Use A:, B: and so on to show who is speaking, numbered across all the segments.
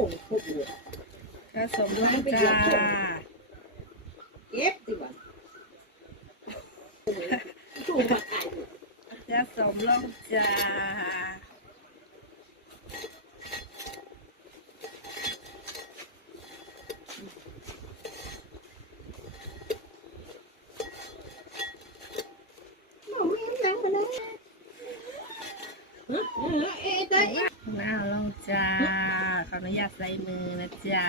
A: ป่งคุบเลย
B: ผสมลงจ้า
A: เก็บดีกว่าถูกมาขาย
B: ผสมลงจ้า
A: เอ๊ะได้
B: น้าลงจ้าข ออนุญาตใส่มือนะจ๊ะ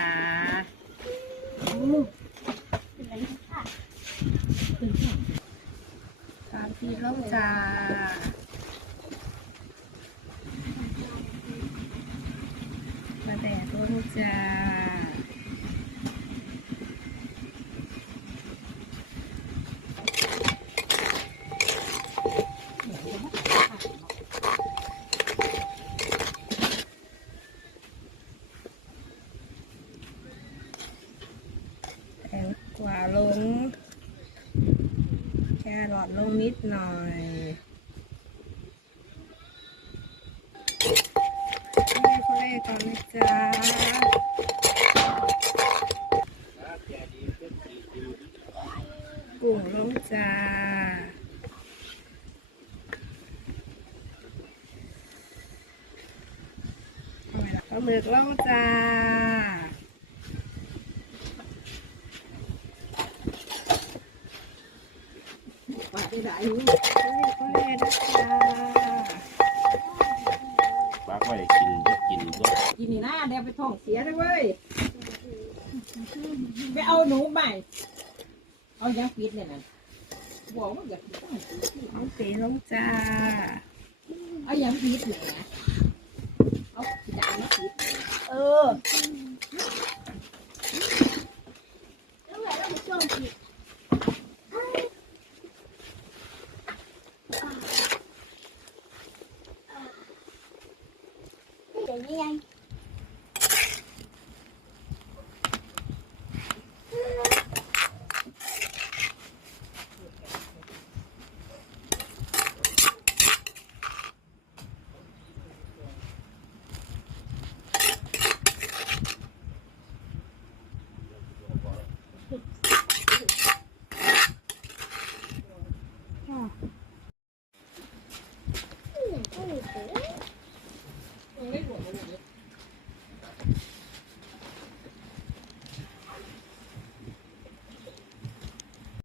B: ตามที่ลงจ้ามาแดดลงจ้า แตงกวา ลง แครอทลงนิดหน่อยเล่ก็เล่ก่อนนะจ๊ะกุ้งลงจ้าเอาไว้ละปลาหมึกลงจ้า
A: ปากได้
B: ก็เล่ก็เล่นะจ๊ะ
C: ปากไว้กินก็กินก็
A: กินนี่นะเดี๋ยวไปท้องเสียเลยเว้ยไปเอาหนูใหม่เอายังปิดเลยนะบอกว่าอยากกินต้องปิด
B: น้องสีลงจ้า
A: เอายังปิดเลยนะเอาดังมาปิด
B: เออ
D: เดี๋ยวนี้ไง
B: ค่ะ